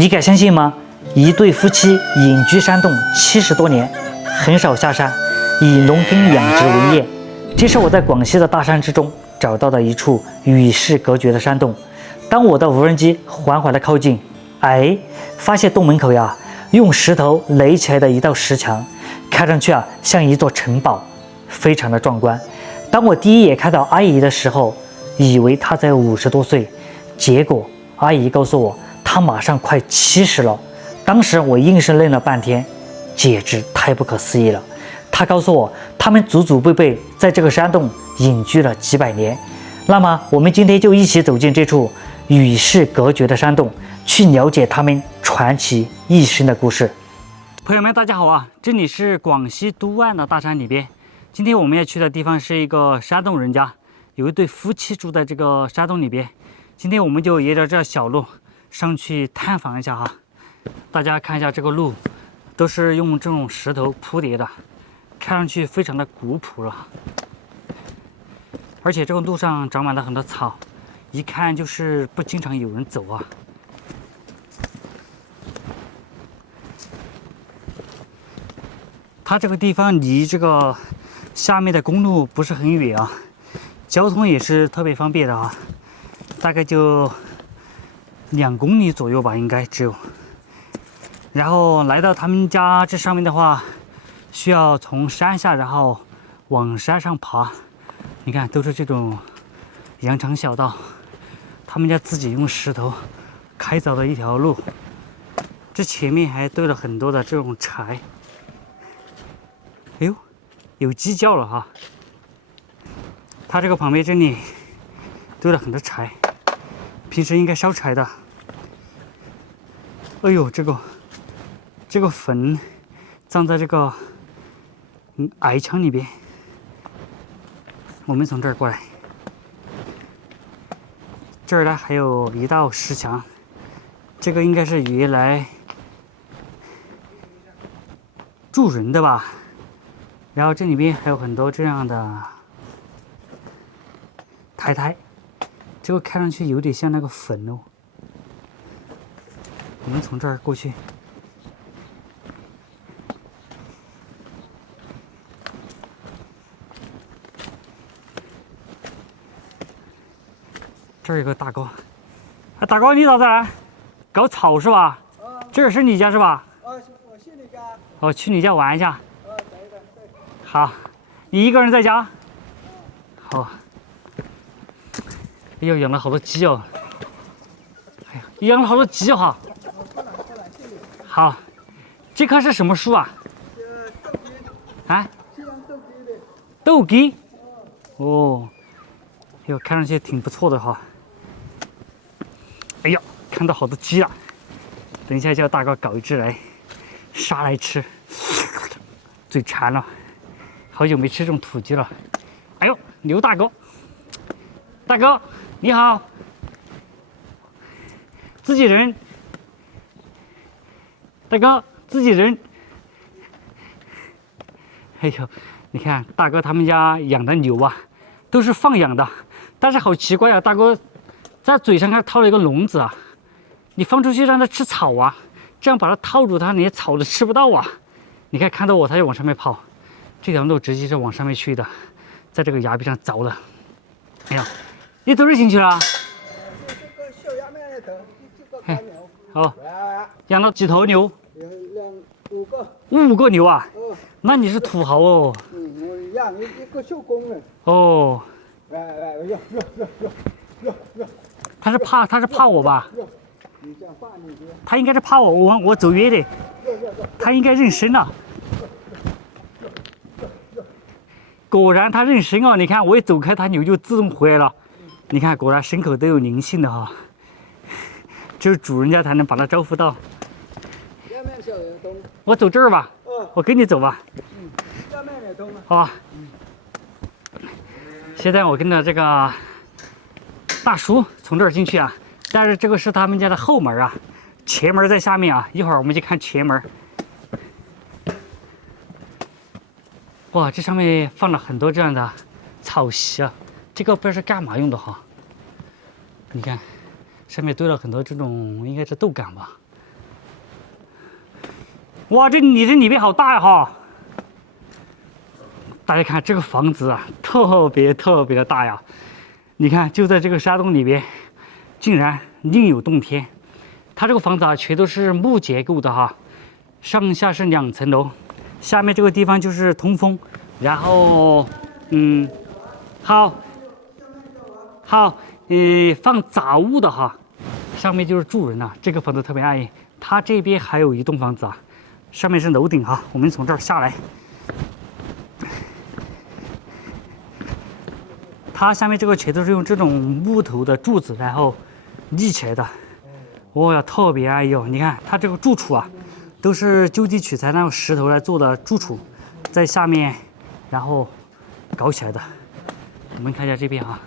你敢相信吗？一对夫妻隐居山洞70多年，很少下山，以农耕养殖为业。这是我在广西的大山之中找到的一处与世隔绝的山洞。当我的无人机缓缓地靠近，发现洞门口呀，用石头垒起来的一道石墙，看上去像一座城堡，非常的壮观。当我第一眼看到阿姨的时候，以为她才50多岁，结果阿姨告诉我，她马上快70了。当时我硬是愣了半天，简直太不可思议了。她告诉我，他们祖祖辈辈在这个山洞隐居了几百年。那么，我们今天就一起走进这处与世隔绝的山洞，去了解他们传奇一生的故事。朋友们，大家好啊！这里是广西都万的大山里边。今天我们要去的地方是一个山洞人家，有一对夫妻住在这个山洞里边。今天我们就沿着这小路上去探访一下哈。大家看一下这个路，都是用这种石头铺叠的，看上去非常的古朴了。而且这个路上长满了很多草，一看就是不经常有人走啊。它这个地方离这个下面的公路不是很远啊，交通也是特别方便的啊，大概就2公里左右吧，应该只有。然后来到他们家这上面的话，需要从山下然后往山上爬。你看，都是这种羊肠小道，他们家自己用石头开凿的一条路，这前面还堆了很多的这种柴。哎呦，有鸡叫了哈！它这个旁边这里堆了很多柴，平时应该烧柴的。哎呦，这个坟葬在这个矮墙里边。我们从这儿过来，这儿呢还有一道石墙，这个应该是原来住人的吧。然后这里边还有很多这样的台，这个看上去有点像那个坟哦。我们从这儿过去。这儿有个大哥，大哥你咋子来？搞草是吧？这是你家是吧？我去你家。我去你家玩一下。对。好，你一个人在家？好。哎呦，养了好多鸡哦！哎呀，养了好多鸡哈。好，这棵是什么树啊？啊？豆鸡。哦。哎呦，看上去挺不错的哈。哎呀，看到好多鸡了，等一下叫大哥搞一只来杀来吃，嘴馋了，好久没吃这种土鸡了。哎呦，刘大哥，大哥你好，自己人，大哥自己人。哎呦，你看大哥他们家养的牛啊，都是放养的，但是好奇怪啊，大哥在嘴上还套了一个笼子啊，你放出去让它吃草啊，这样把它套住，它连草都吃不到啊。你看到我，它就往上面跑，这条路直接是往上面去的，在这个崖壁上凿的。哎呀，你走着进去了？这个小衙门里头，这个干牛。好，养了几头牛5个。5个牛啊？那你是土豪哦。我养一个小工人。哦。来，他是怕我吧？你这样放进去。他应该是怕我走远点，他应该认生了。果然他认生啊！你看我一走开，他牛就自动回来了。你看，果然牲口都有灵性的哈，只有主人家才能把它招呼到。我走这儿吧，我跟你走吧。好吧。现在我跟着这个大叔从这儿进去啊，但是这个是他们家的后门啊，前门在下面啊，一会儿我们去看前门。哇，这上面放了很多这样的草席啊，这个不知道是干嘛用的哈。你看，上面堆了很多这种应该是豆杆吧，哇，你这里面好大哈！大家看这个房子啊，特别的大呀！你看，就在这个山洞里边，竟然另有洞天。它这个房子啊，全都是木结构的哈，上下是2层楼，下面这个地方就是通风，然后好，放杂物的哈，上面就是住人了。这个房子特别安逸。它这边还有一栋房子啊，上面是楼顶哈，我们从这儿下来。它下面这个全都是用这种木头的柱子，然后立起来的。哇呀，特别安逸哦！你看它这个住处啊，都是就地取材那种石头来做的住处，在下面，然后搞起来的。我们看一下这边啊，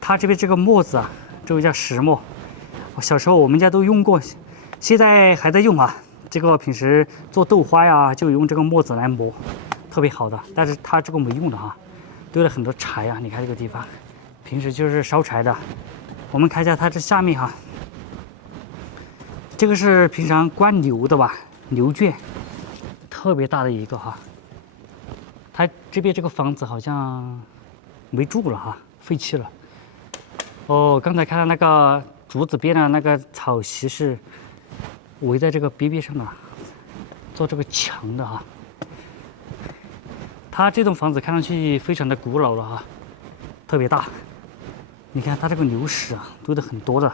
它这边这个磨子啊，这个叫石磨。小时候我们家都用过，现在还在用啊。这个平时做豆花呀，就用这个磨子来磨，特别好的。但是它这个没用的哈，堆了很多柴啊。你看这个地方，平时就是烧柴的。我们看一下它这下面哈，这个是平常关牛的吧，牛圈，特别大的一个哈。它这边这个房子好像没住了哈，废弃了。哦，刚才看到那个竹子边的那个草席是围在这个边上的，做这个墙的哈。它这栋房子看上去非常的古老了哈，特别大。你看它这个牛屎啊，堆的很多的。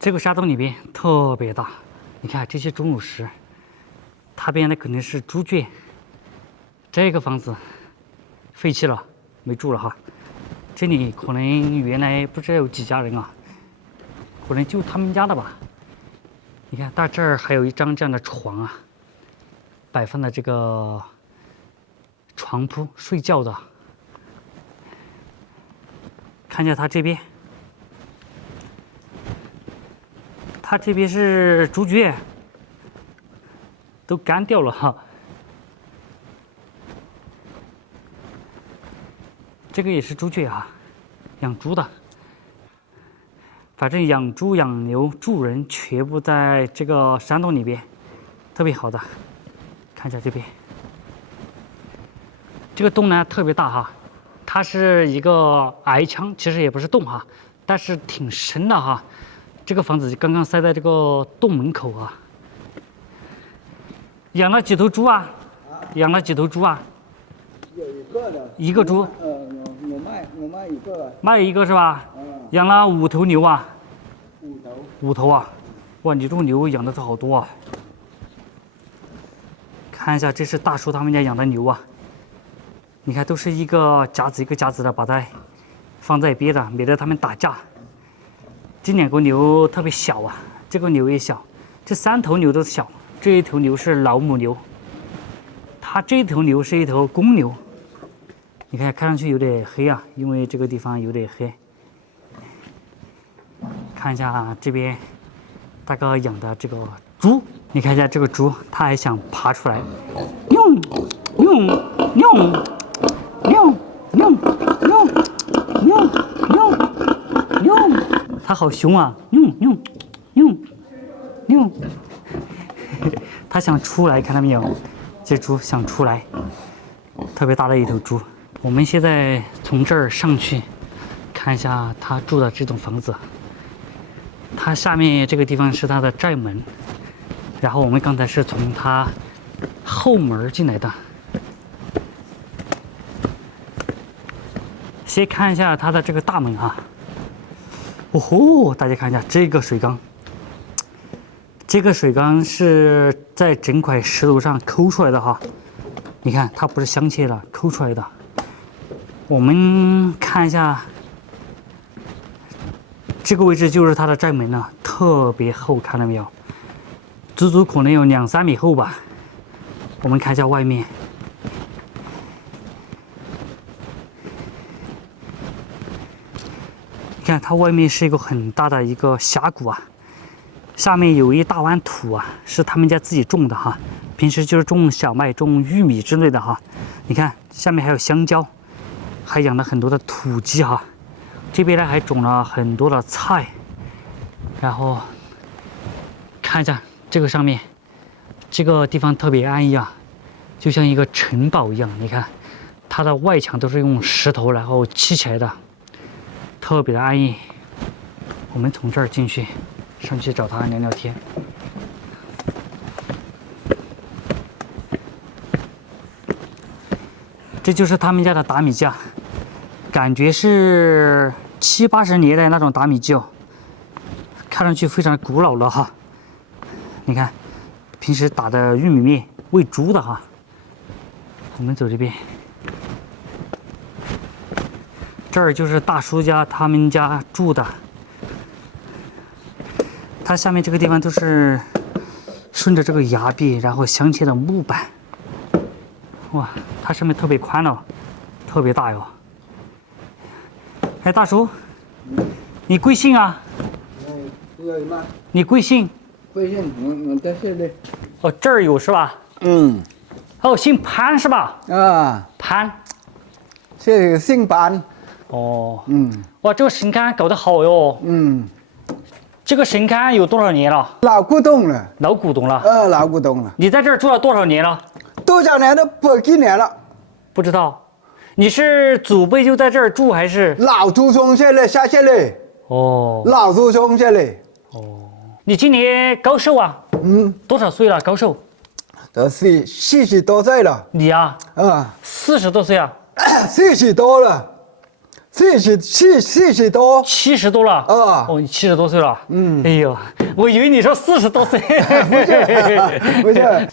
这个沙洞里边特别大，你看这些钟乳石，它边的肯定是猪圈。这个房子废弃了，没住了哈。这里可能原来不知道有几家人啊，可能就他们家的吧。你看，到这儿还有一张这样的床啊，摆放的这个床铺睡觉的。看一下它这边，它这边是猪圈，都干掉了哈。这个也是猪圈啊，养猪的。反正养猪、养牛、住人全部在这个山洞里边，特别好的。看一下这边，这个洞呢特别大哈，它是一个矮墙，其实也不是洞哈，但是挺深的哈。这个房子刚刚塞在这个洞门口啊。养了几头猪啊？养了几头猪啊？有一个的，一个猪。我卖一个了。卖一个是吧？养了5头牛啊。5头啊！哇，你这个牛养的都好多啊！看一下，这是大叔他们家养的牛啊。你看，都是一个夹子一个夹子的，把它放在边的，免得他们打架。这2个牛特别小啊，这个牛也小，这3头牛都小。这一头牛是老母牛，它这头牛是一头公牛。你看，看上去有点黑啊，因为这个地方有点黑。看一下这边大哥养的这个猪，你看一下这个猪，它还想爬出来，喵喵喵喵喵喵喵喵喵，它好凶啊，喵喵喵喵，它想出来，看到没有？这猪想出来，特别大的一头猪。我们现在从这儿上去看一下他住的这栋房子。它下面这个地方是它的寨门，然后我们刚才是从它后门进来的。先看一下它的这个大门啊，哦吼，大家看一下这个水缸，这个水缸是在整块石头上抠出来的哈，你看它不是镶嵌的，抠出来的。我们看一下。这个位置就是它的寨门了，特别厚，看到没有？足足可能有2、3米厚吧。我们看一下外面，你看它外面是一个很大的一个峡谷啊，下面有一大湾土啊，是他们家自己种的哈，平时就是种小麦、种玉米之类的哈。你看下面还有香蕉，还养了很多的土鸡哈。这边呢还种了很多的菜，然后看一下这个上面，这个地方特别安逸啊，就像一个城堡一样。你看，它的外墙都是用石头然后砌起来的，特别的安逸。我们从这儿进去，上去找他聊聊天。这就是他们家的打米架，感觉是70、80年代那种打米机哦，看上去非常古老了哈。你看，平时打的玉米面喂猪的哈。我们走这边，这儿就是大叔家他们家住的，它下面这个地方都是顺着这个崖壁，然后镶嵌的木板。哇，它上面特别宽了，特别大哟。哎，大叔，你贵姓啊？有吗？你贵姓？微信，我在这里。哦，这儿有是吧？嗯。哦，姓潘是吧？啊，潘。这个姓潘。哦。嗯。哇，这个神龛搞得好哟。嗯。这个神龛有多少年了？老古董了。老古董了。老古董了。你在这儿住了多少年了？多少年了？不几年了。不知道。你是祖辈就在这儿住还是？老祖宗这里下这里。哦。老祖宗这里。哦。你今年高寿啊？多少岁了？高寿？都是40多岁了。你啊？40多岁啊？40多了。40多。70多了。啊。哦，你70多岁了。哎呦，我以为你说40多岁。不是。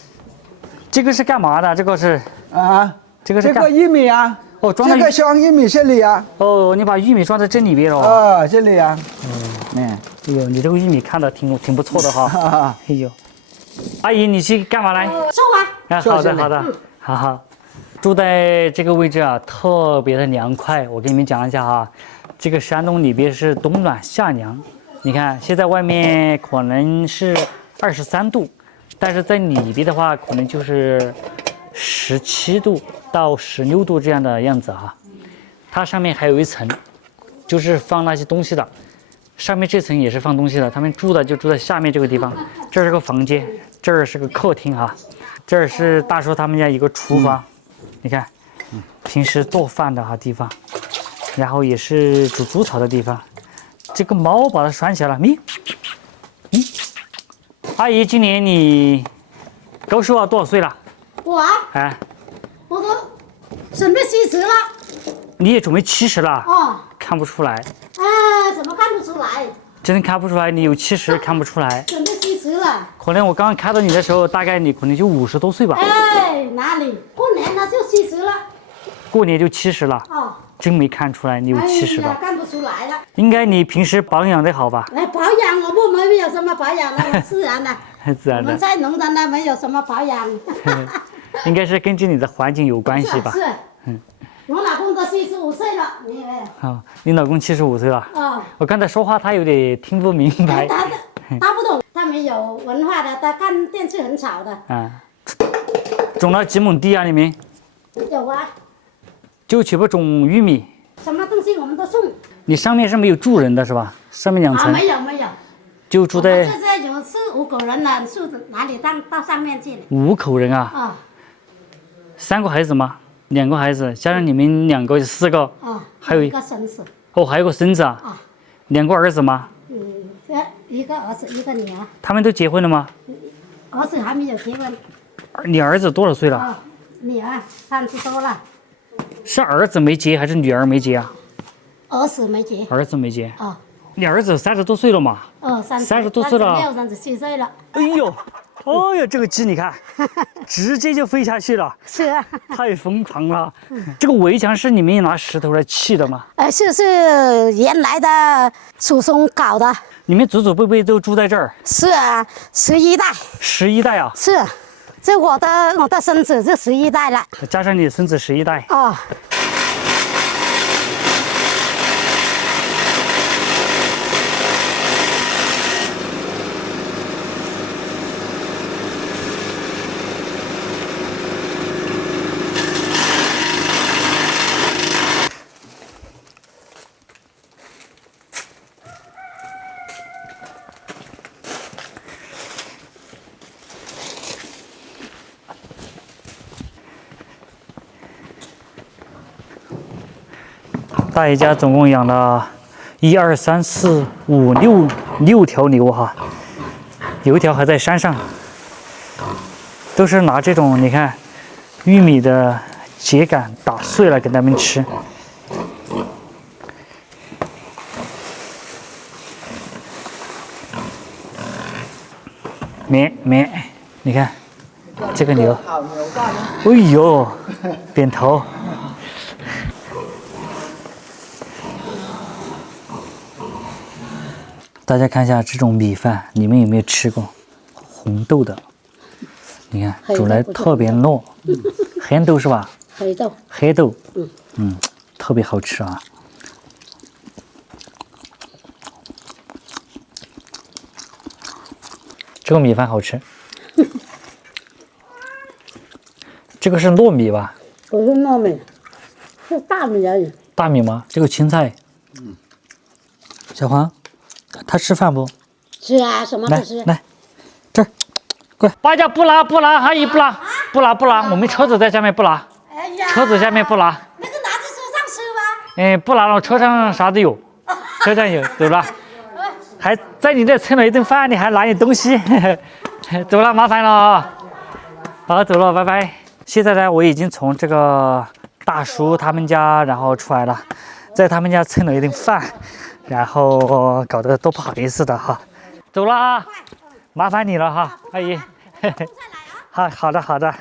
这个是干嘛的？这个是啊？这个玉米啊。哦，装这个装玉米这里啊。哦，你把玉米装在这里边了。啊，这里啊。哎呦，你这个玉米看的挺不错的哈。哎呦，阿姨，你去干嘛来？收啊。哎，好的好的，好好。住在这个位置啊，特别的凉快。我给你们讲一下哈，这个山洞里边是冬暖夏凉。你看，现在外面可能是23度，但是在里边的话，可能就是17度到16度这样的样子哈。它上面还有一层，就是放那些东西的。上面这层也是放东西的，他们住的就住在下面这个地方。这是个房间，这儿是个客厅哈，这儿是大叔他们家一个厨房。你看，平时做饭的地方，然后也是煮猪草的地方。这个猫把它拴起来了，阿姨，今年你高寿啊？多少岁了？我啊，哎，我都准备70了。你也准备70了？哦，看不出来。怎么看不出来？真的看不出来，你有70看不出来。准备70了。可能我刚刚看到你的时候，大概你可能就50多岁吧。哎，哪里？过年了就70了。过年就70了。哦。真没看出来你有70了。看不出来了。应该你平时保养的好吧？保养我没有什么保养的，我自然的。自然的。我们在农村呢，没有什么保养。应该是根据你的环境有关系吧？是。我老公都75岁了，你以为？你老公75岁了。我刚才说话他有点听不明白。他不懂，他没有文化的，他看电视很吵的。种了几亩地啊？你们？有啊。就全部种玉米。什么东西我们都种。你上面是没有住人的是吧？上面2层。没有。就住在。现在有4、5口人了，住哪里到上面去了？5口人啊。3个孩子吗？2个孩子，加上你们2个就4个。还有一个孙子。还有个孙子啊。2个儿子吗？一个儿子，一个女儿。他们都结婚了吗？儿子还没有结婚。你儿子多少岁了？女儿30多了。是儿子没结还是女儿没结啊？儿子没结。儿子没结。你儿子30多岁了嘛？30多岁了。37岁了。哎呦，这个鸡你看，直接就飞下去了。是啊。太疯狂了。这个围墙是你们拿石头来砌的吗？是原来的祖宗搞的。你们祖祖辈辈都住在这儿？是啊，11代。11代啊？是，这我的孙子就11代了。加上你孙子11代。大爷家总共养了1、2、3、4、5、6条牛哈，有一条还在山上，都是拿这种你看玉米的秸秆打碎了给它们吃。咩，你看这个牛，烤牛蛋呢？哎呦，扁头。大家看一下这种米饭，你们有没有吃过？红豆的，你看煮来特别糯，黑豆是吧？黑豆，特别好吃啊。这个米饭好吃。这个是糯米吧？不是糯米，是大米而已。大米吗？这个青菜。小黄，他吃饭不？吃啊，什么都吃。来，这儿，过来。大家不拿，阿姨不拿，我们车子在下面不拿。哎呀，车子下面不拿。那就拿在车上吃吧。不拿了，车上啥都有，车上有，走了。还在你这蹭了一顿饭，你还拿点东西，走了，麻烦了啊！好，走了，拜拜。现在呢，我已经从这个大叔他们家然后出来了，在他们家蹭了一顿饭，然后搞得多不好意思的哈。走了啊，麻烦你了哈，阿姨。好的。